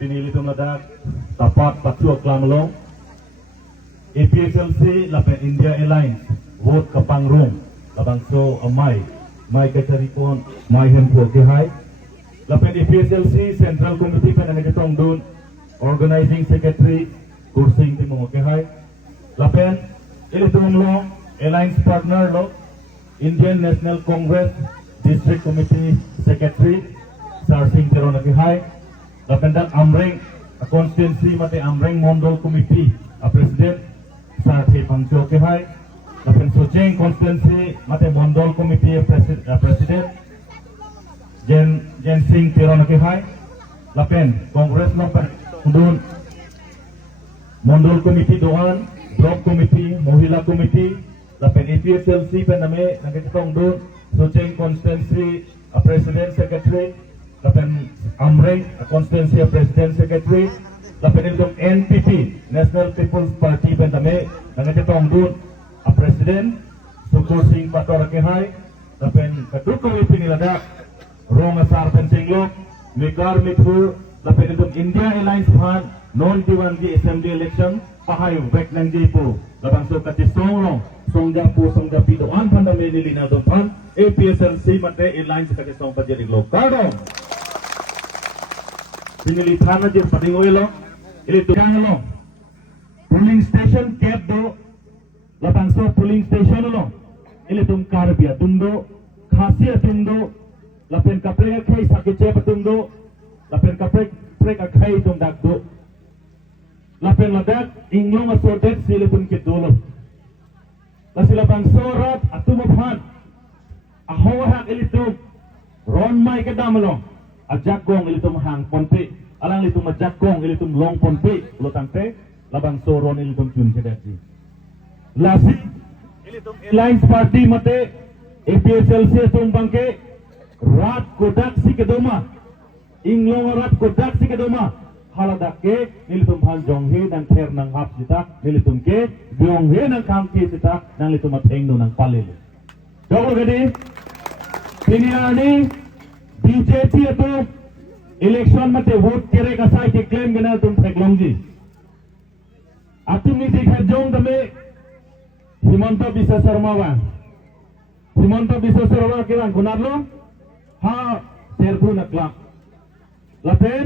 pinili tum ladak tapat patuak klamlong APSLC lapen India Airlines vote kapangrong labang so mai kacaripon mai hempo ke hai lapen APSLC Central Committee pen ane ketong dun Organizing Secretary kursing timong ke hai lapen ilitum lo Alliance Partner lo Indian National Congress District Committee Secretary Sarsing Teron ke hai lapen dak Amreng constituency mate Amreng Mondol Committee President Sarthi Pangcho ke hai lapen Sojeng constituency mate Mondol Committee President Jen Singh Teron ke hai lapen Congress lo dun Mondol Committee Doan Block Committee Mohila Committee lapen APSLC pen name nangketong dun Sojeng constituency President Secretary lapen Amreng constituency President Secretary lapen itong NPP National People's Party pen name nangketong dun President Sukur Singh Pator ke hai lapen kadukong ipinilada Rong Asar pen Singlok Mekar Mithur lapen itong India Airlines Fund non-diwan di assembly election pahayo back nang jipo labang so katisong long songja pi doan panda menili na don pan APSLC mate airlines katisong pa jadi lo kardong pinili thana je padingoy lo ili tukang lo polling station cap do labang so polling station lo ili tum karbia tundo khasia tundo lapen kapre khai sakiche patundo lapen kapre khai tum dak do lapen ladak inglong asodet silipun kitulog lasila bang sorat atumaphan ahohak ilitum ron mai kadamalo ajakong ilitum hang ponpe alang ilitum ajakong ilitum long ponpe ulo tangte labang soron ilitum chun kedati lasi ilitum Alliance Party mate APSLC tumbangke rat kodak si kedoma inglong rat kodak si kedoma haladak ke nilitum han jonghe dan kher nang hap sita nilitum ke jonghe nang kamki sita nang litum athengno nang palele dogo gadi piniani BJP atu election mate vote kere ka sai ke claim gana tum theklongji atumi dekha jong dame Himanta Biswa Sarma ke rang kunarlo ha terbu nakla lapen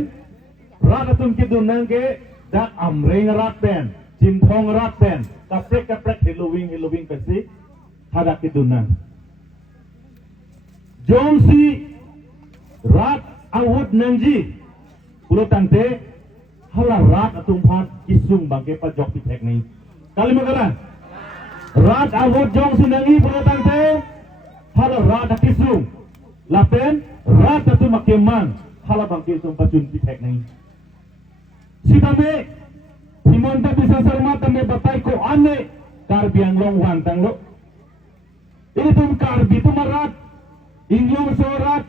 rat atum kidunang ke dak Amreng rat pen Jimthong rat pen kaprek Halloween kasi hadak kidunang Jomsi rat awud nangji pulo tante hala rat atum phat kisung bangke pajok pitek ni kali magaran rat awud jomsi nangi pulo tante hala rat kisung lapen rat atum makemang hala bangke sum pajun pitek ni Sitame Himanta Biswa Sarma tame batai ko ane karbiang long wantang lo itum karbi tumarat inglong sorat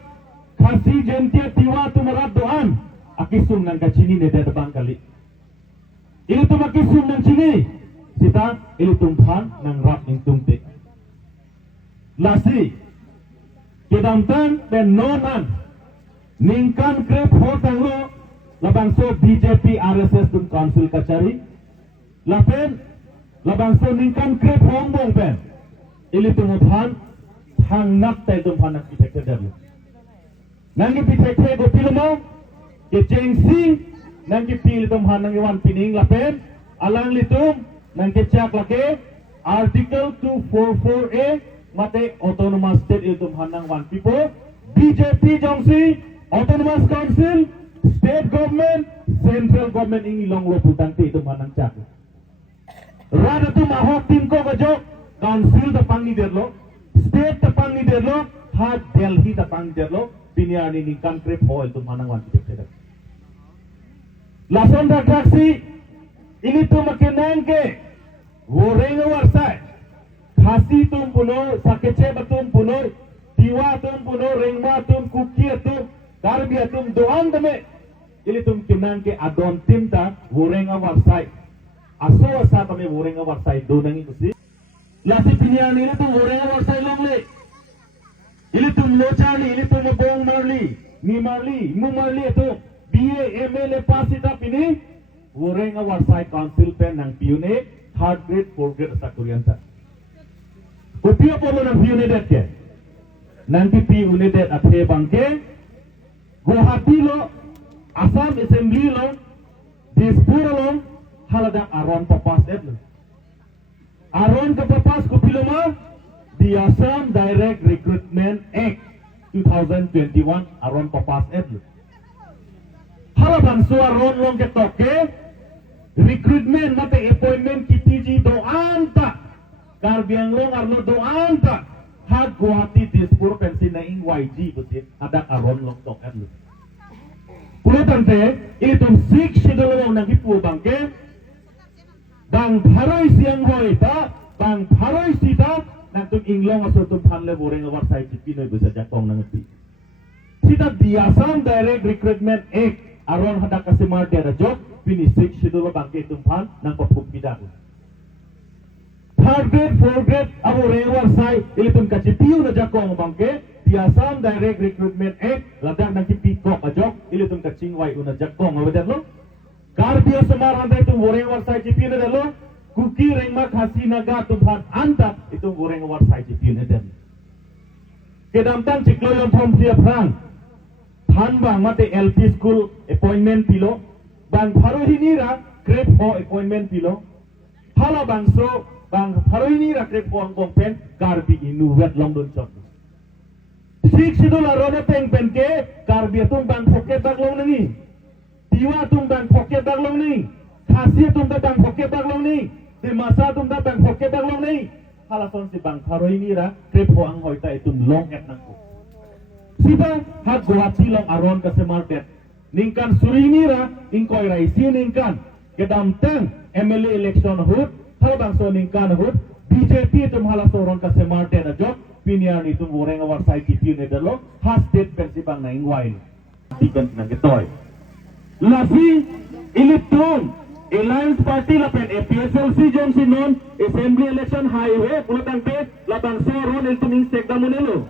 khasi jentia tiwa tumarat doan akisum nang kacini ne dadabang kali itum akisum nang cini sita itum phan nang rap intungte lasi kedamtan ben nonan ningkan krep hotang lo labang so BJP RSS tum council kachari lapen labang so ningkan krep hongbong pen ili tum phan thang nak tai tum phan nak pitek dalu nangi pitek go pilmo ke jengsing nangi pil tum phan nangi wan pining lapen alang litum nangi chak lake article 244A mate autonomous state il tum phan nang wan pipo BJP jongsi autonomous council state government, central government ini long lo putang ti itu manang cak. Rada tu mahok tim ko bajok, council tapang ni derlo, state tapang ni derlo, ha Delhi tapang ni derlo, biniani ni country hall tu manang wan ti cak. Lason dak taksi ini tu makinang ke, goreng warsai, khasi tum puno, sakeche batum puno, tiwa tum puno, rengma tum, kuki tum, karbi tum doan deme. Ili tum kinang ke adon tinta wurenga warsai aso asa kami wurenga warsai do nangi kusi lasi pinian ili tum wurenga warsai longle ili tum lochani ili tum bong marli ni marli mu marli itu BA MA lepas itap ini Goreng Warsai Council pen nang piune 3rd grade 4th grade asa kurianta. Upia polo nang piune det ke. Nanti piune det athe bangke Guwahati lo Assam Assembly lo Dispur lo halada aron papas et lo. Aron ke papas kupiloma the Assam Direct Recruitment Act 2021 aron papas et lo. Halaban so aron long ke toke recruitment mate appointment kitiji do anta karbiang long arlo do anta hak Guwahati Dispur pensi na ing YG besit ada aron long tok et lo. Kulo tante itu sik sidolong nang hipu bangke bang bharoi siang hoi ta bang bharoi sita nang tum inglong aso tum phanle boreng awar sai chipi noi bisa jakong nang ti sita di Assam Direct Recruitment Act aron hadak kasimar dera job pini sik sidolong bangke tum phan nang papup bidak 3rd grade 4th grade abo rewar sai ili tum kachipiu na jakong bangke di Assam Direct Recruitment Act ladak nang kipi kok ajok ili tum kachingwai una jakong awadan lo Karbiya semaran itu goreng warsai cipi ne dalo kuki rengma khasi naga tumphan anta itu goreng warsai cipi ne dalo kedamtan ciklo yon thom dia prang than bang mate LP school appointment pilo bang pharohinira grade 4 appointment pilo hala bang so bang pharohinira grade 4 bong pen karbi inu wet long don chot sik sidula rona peng pen ke karbi tung bang poket bag long nangi Tiwa tum dan poket baglong ni, khasi tum dan poket baglong ni, di masa tum dan poket baglong ni. Halason si bang Pharoi ni ra, krepo ang hoita itum long et nangko. Siba hak Guwahati long aron kasi market. Ningkan suri ni ra, ingkoy ra isi ningkan. Kedam teng MLA election hut, halbang so ningkan hut, BJP tum halasoron kasi market na job, pinian itum goreng warsai kipi ne dalo, has state pensi bang na ingwain. Tikan nang getoy. Lafi ilitung Alliance Party lapen PSLC jom sinon Assembly Election Highway pulutang pe labang soron iltum insek damunelo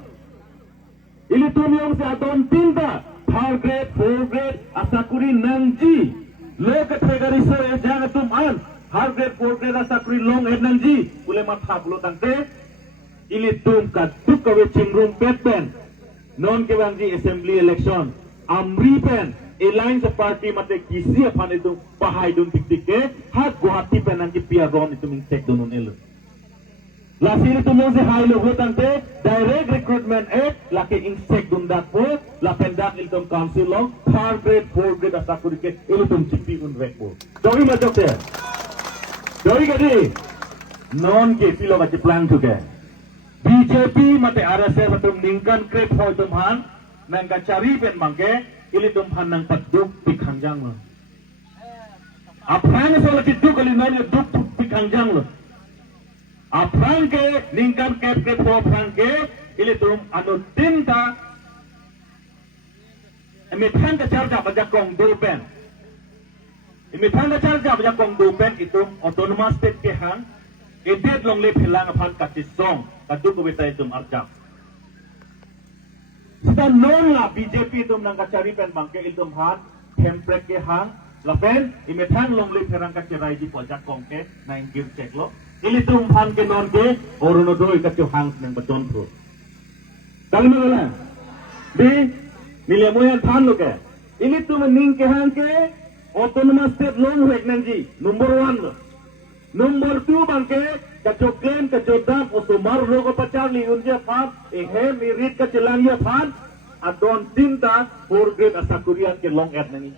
ilitung yung sa aton tinta 3rd grade 4th grade asakuri nangji lo kategori so e jang tum an 3rd grade 4th grade asakuri long ed nangji ule matha pulutang pe ilitung ka tukawe chingrum petpen non ke bangji Assembly Election amri pen Alliance Party mate kisi aphan itu pahai dun tik ke hak Guwahati penang ki pia ron itu minsek dunun elo lasil itu mo se hai lo hutante Direct Recruitment Act laki insek dun dak po la pendak iltum council lo 3rd grade 4th grade asakuri ke iltum chipi un rek po doi majok te doi gadi non ke pilo ka plan tu ke BJP mate RSS atum ningkan krep hoi tum han nang ka cari pen mangke ili tumphan nang paduk pikhangjang lo apran so laki duk ali non duk pikhangjang lo apran ke ningkan kep ke apran ke ili tum anu tinta emithan ka charja bajakong dupen emithan ka charja bajakong dupen itum autonomous state ke han edet long le philang aphan ka tisong kaduk ko betai tum arjam Sita non la BJP tum nang kacari pen bangke iltum han template ke hang lapen imethan long le perang kacerai di pojak kongke naing gir cek lo ilitum han ke non ke orono do ikacu hang nang beton pro kali magala di nilemoyan than lo ke ilitum ning ke hang ke autonomous state long hek nangji number 1 lo number 2 bangke kacu claim kacu dap osumar logo pacar li unja phan ehe mirit ka celang ya phan adon tinta 4th grade asakurian ke long et nani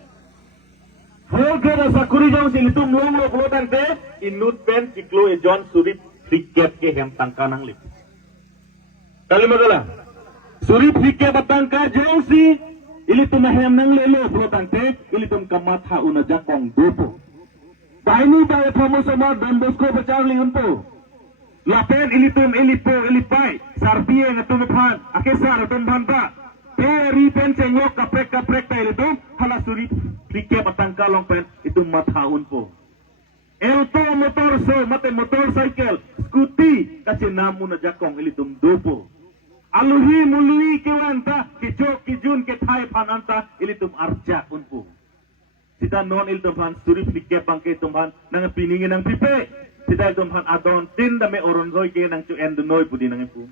4th grade asakuri jong silitum long lo klotan te inut pen iklo e John Surip cricket ke hem tangkanang lip kali magala Surip cricket batangka jong si ilitum hem nang lelo klotan te ilitum kamatha una jakong dopo Baini bae thomo sama Don Bosco pacar li unpo lapen ilitum ilipo ilipai sarbie ngatum phan akesar atum bhanta pe ripen cengok kaprek ta ilitum hala suri rike batangka long pen itu matha unpo elto motor so mate motorcycle scooty kasi namu na jakong ilitum dopo aluhi mului kewanta kijok kijun ke thai phananta ilitum arja unpo Sita non il tumhan suri flikke pangke tumhan nang piningin ng pipe. Sita il tumhan adon tin dame oron zoy ke nang chu end noy pudi nang pu.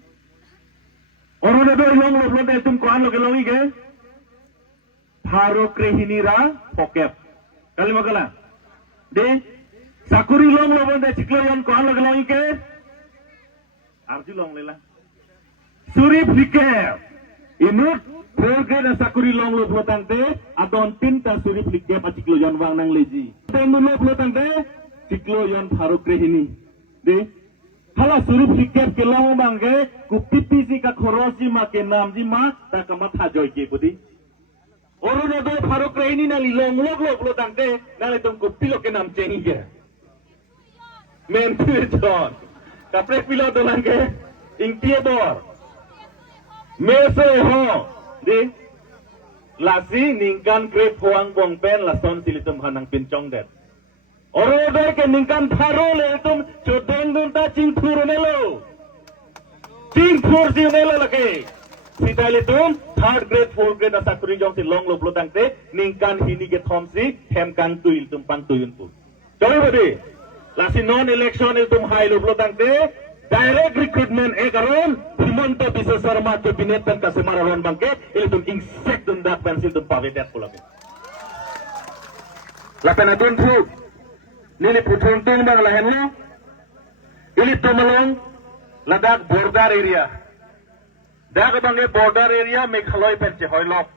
Oron do long lo flon tum ko an lo ke longi ke. Pharo krehinira pokep. Kali magala. De sakuri long lo bonde chiklo yon ko an lo ke longi ke. Arju long lela. Suri flikke. Inut Borga dan sakuri long lo pelotang te, adon tinta suri flikke pa ciklo yon wang nang leji. Tengu lo pelotang te, ciklo yon pharo krehini. De, hala suri flikke ke long bangge, ku pipi si ka khorosi ma ke nam ji ma, ta ka matha joy ke budi. Oro no do pharo krehini na li long lo pelotang te, na le tum ku pilo ke nam chengi ke. Men tu John, kapre pilo do langge, ing tie bor. Meso ho. Di lasi ningkan grep huang bong pen lason silitum hanang pincong det. Oro doi ke ningkan tharo le tum chodeng dun ta ching thur nelo. Ching thur si nelo lake. Sita le tum third grade, fourth grade asa kuri jong si long lo plotang te ningkan hini ke thom si hem kang tuil tum pang tuyun pu. Choi bodi lasi non election il tum high lo plotang te direct recruitment ekaron Himonto Bisa Sarma cabinet dan kasemarawan bangke ili tum insect dun dak pensil tum pavetet pula ke. Lapen adun thu nili putung tung bang lahen lo ili tum malong ladak border area. Dak bangke border area Meghaloi penche hoilok.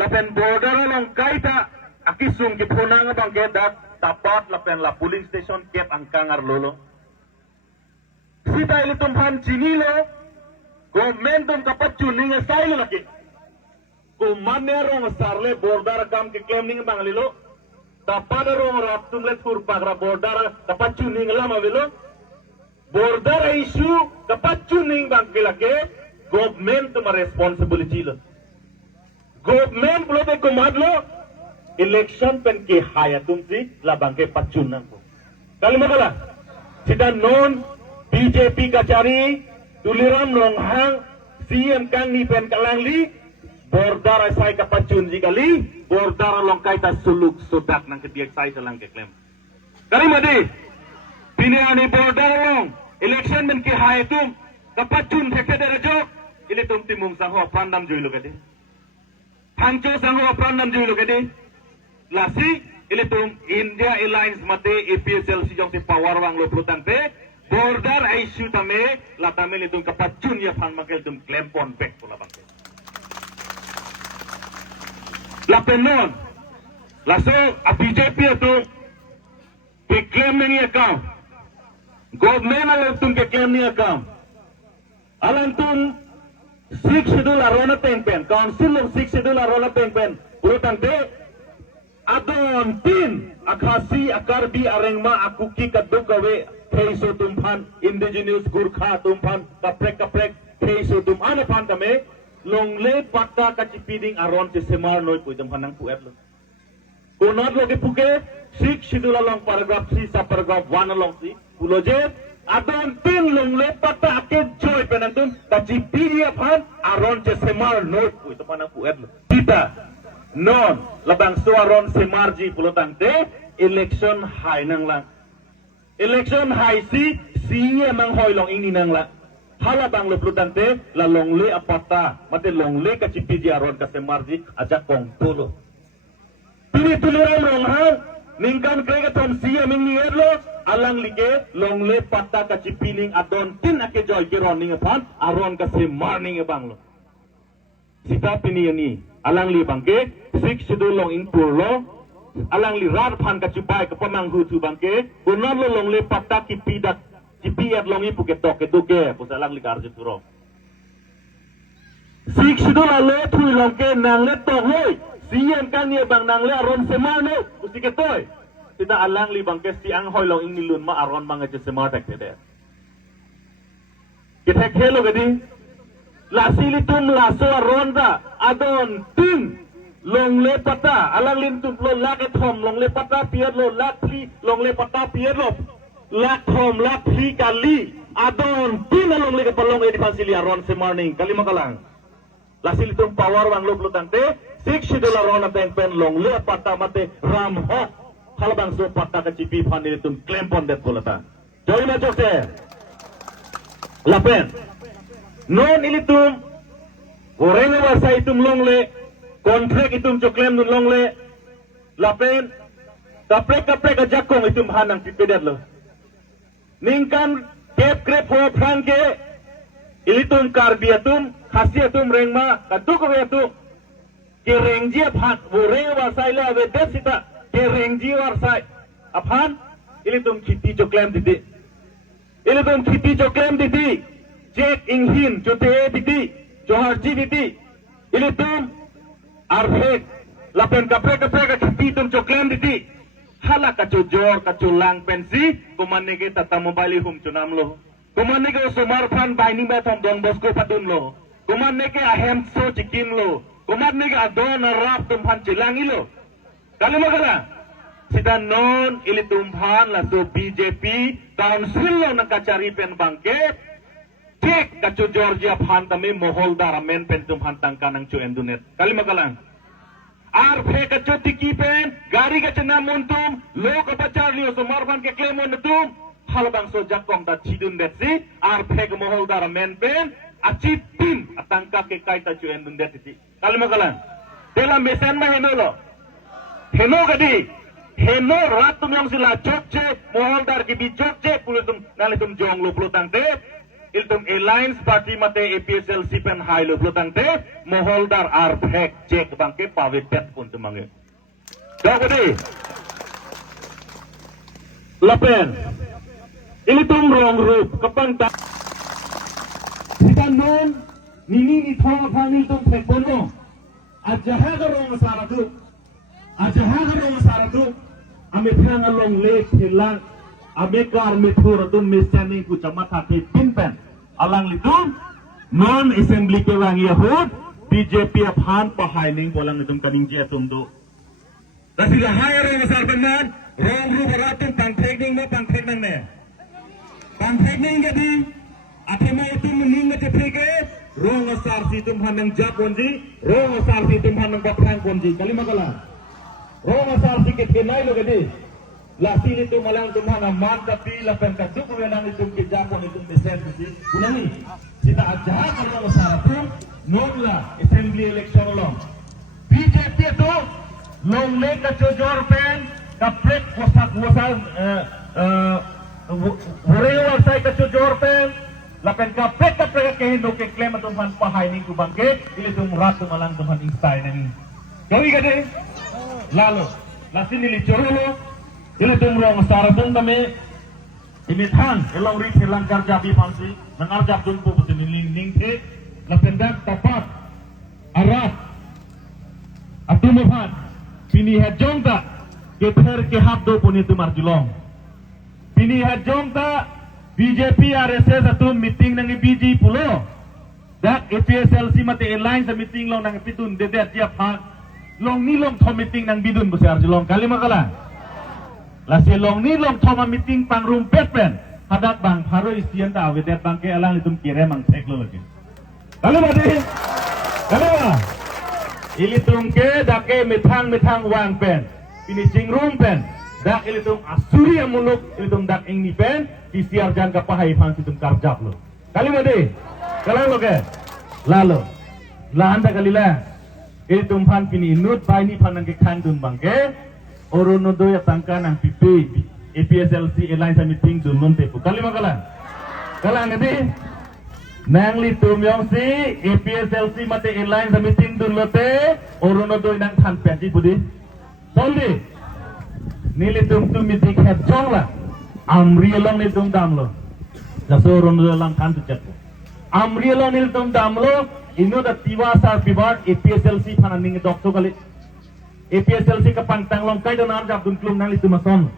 Lapen border long kaita akisung ki punang bangke dak tapat lapen la polling station kep angkangar lolo. Sita ili tumhan chinilo, momentum kapat chuning style lagi. Ko manero sarle border kam ke claiming bangalilo, tapadaro raptum let kur pagra border kapat chuning lama velo. Border issue kapat chuning bangke lagi, government ma responsibility lo. Government lo de komadlo, election pen ke hayatum si la bangke pachunang ko. Kali magala, sita non BJP kacari tuliram longhang CM kang ni pen kalangli border asai kapacun jikali border longkai ta suluk sudak nang kediak sai selang ke klaim kali madi piniani border long election men ki haitum kapacun theke derajok ili tum timum sangho prandam juilu kade thangcho sangho prandam juilu kade lasi ili tum India Airlines mate APSLC jong ti power wang lo prutang te border issue tame latame litung kapacun ya phang makel tum claim pon back pula bangke lapenon laso a BJP tu ke claim ni account government ala tum ke claim ni account alan tum 6 schedule arona pen council of 6 schedule arona pen urutan te adon tin akasi akarbi arengma akuki kadukawe Keiso tumpan indigenous Gurkha tumpan kaprek keiso tumpan apan kami longle patta kacipiding aron te semar noi pui tumpan nang puet lo. Kunat lo ke puke sik sidula long paragraph si sa paragraph 1 long si puloje adon tin longle patta ake joy penantum kacipidi apan aron te semar noi pui tumpan nang puet lo. Kita non labang so aron semar ji pulotang te election hai nang lang. Election hai si emang hoi long ini nang la hala bang lo plutante la long le apata mate long le kacipidi aron ka semarji aja kong tulo pini tuliram long hang ningkan krega tom si emang ni erlo alang lige long le pata kacipiling adon tin ake joy kiron ning pan aron ka semar ning bang lo sita pini yani alang li bangke sik sidul long in purlo alang li rar pan ka chupai ka pamang hu tu bangke unon lo long le patta ki pidat ki piat long ipu ke tok ke duke pus alang li karje turo sik sidul ale tu long ke nang le tok hoy siyan kan ye bang nang le aron semane pus ke toy tidak alang li bangke si ang hoy long ing nilun ma aron bang ke semar tak de kita khelo gadi la silitum la so aron da adon tin long le pata alang lintum lo lak ethom long le pata pier lo lak phi long le pata pier lo lak thom lak phi kali adon tin long le ke palong edi fasili aron se morning kali makalang la silitum power wang lo plutante $60 ron at pen long le pata mate ram ho halbang so pata ka chipi fan ni tum claim pon det bolata joy na jokte lapen non ilitum orena wasa itum long le contract itum claim nun long le lapen kaprek ka jakong itum hanang pipedet lo ningkan kep krep ho franke ilitum karbiatum khasiatum rengma kaduk wetu ke rengji phat ore wasai la ave desita ke rengji warsai aphan ilitum khiti claim didi ilitum khiti claim didi check inghin chote didi joharji didi ilitum arhek lapen kapre ka khiti tum claim didi hala ka jor ka lang pensi kumane ke tata mobile hum chunam lo kumane ke sumar phan baining ba thom don bosco patun lo kumane ke ahem so chikin lo kumane ke adon rap tum phan chilangi lo kalima kala sida non ilitum phan la so BJP council lo nakachari pen bangke tik ka Georgia phan tame moholdar amen pen tum phan tangka nang chu endunet kalima kala आर फे कच्चो तिकी पेन गाड़ी का चना मुंतुम लोग बचार लियो सो मारफान के क्लेम on तुम हल बांसो जक्कों दा चिदुन देसी आर फे के मोहलदार मेन पेन अची टीम अतंका के काइता चुएन दुन देती कल में कलन तेला मेसन में हेनो गदी हेनो रात तुम yang sila चोचे मोहलदार की भी चोचे पुलिस तुम नाले तुम जोंग लो पुलुतंग ते iltum alliance party mate APSLC pen high lo plotang te moholdar ar phek check bangke pawe pet pun temange dagade lapen iltum rong rup kapang ta kita non nini ni thong phang iltum phek bono ajaha ga rong saratu ame phang along le khilang Abekar methur tum mistani ku chamata pe pinpen alang litum non assembly ke wang yahud BJP aphan pahaining bolang litum kaning je tum do dasila higher masar benan rong ru baratum pangthekning ne pangthekning gadi athema itum ning te pheke rong asar si tum hanang japonji rong asar si tum hanang baprang konji kalima kala rong asar si ke kenai lo gadi Lasi itu malang tumhana manta pila pen kaduk wenang itu ke Japon itu besen besi. Ulangi, kita ajar kalau satu nonla assembly election long. BJP itu long leg kejor pen kaprek wasak warewar saya kejor pen lapen kaprek ke hindo ke klaim tumhan pahai ni ku bangke ili tum rat malang tumhan instai nani. Kau gade lalu lasi ni licoro ini tumrong saratung kami imitan elong ri hilang kerja bi pansi mengarjap jumpu betul ning te lapendak tapat arat atumuhan pini hajongta keper ke habdo puni tumar julong pini hajongta BJP RSS atum meeting nangi BG pulo dak APSLC mate alliance meeting long nang pitun dedet dia phak long ni long thom meeting nang bidun besar julong kalima kala Lasi long ni long thoma meeting pang room pen hadak bang pharo istian da awedet bang ke alang itum kire mang thek lo lagi kalau ilitum ke dake mithang wang pen finishing room pen dak ilitum asuri amuluk ilitum dak ingni pen isiar jan ka pahai phang situm karjap lo kalau lo ke lalu lahanda kalila ilitum phan pini nut bai ni phan ke khan dun bang ke Oronodo ya tangka nang pipi APSLC alliance meeting dun non tepu kalima kala ngadi nang litum yong si APSLC mate alliance meeting dun lote Oronodo nang than peti budi soldi nilitum tu meeting het jongla amrielong nilitum damlo jaso Oronodo lang than tu amrielong nilitum damlo ino da tiwasa pibat APSLC phananing dokto kali APSLC ka pantang long kai donar jab dun klum nang litu mason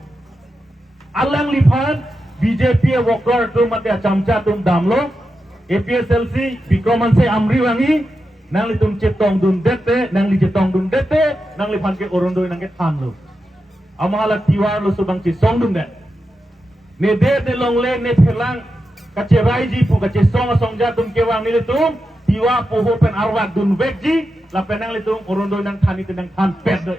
alang liphan BJP wokor tu mate chamcha tum damlo APSLC bikoman se amri wangi nang litum cetong dun dete nang li cetong dun dete nang liphan ke orondo nang ke than lo amala tiwar lo subang ci song dun det ne de long le ne phelang ka cherai ji pu ka che song ja tum ke wang ni litum tiwa po ho pen arwak dun vekji la penang litung urundo nang than itu nang than pet do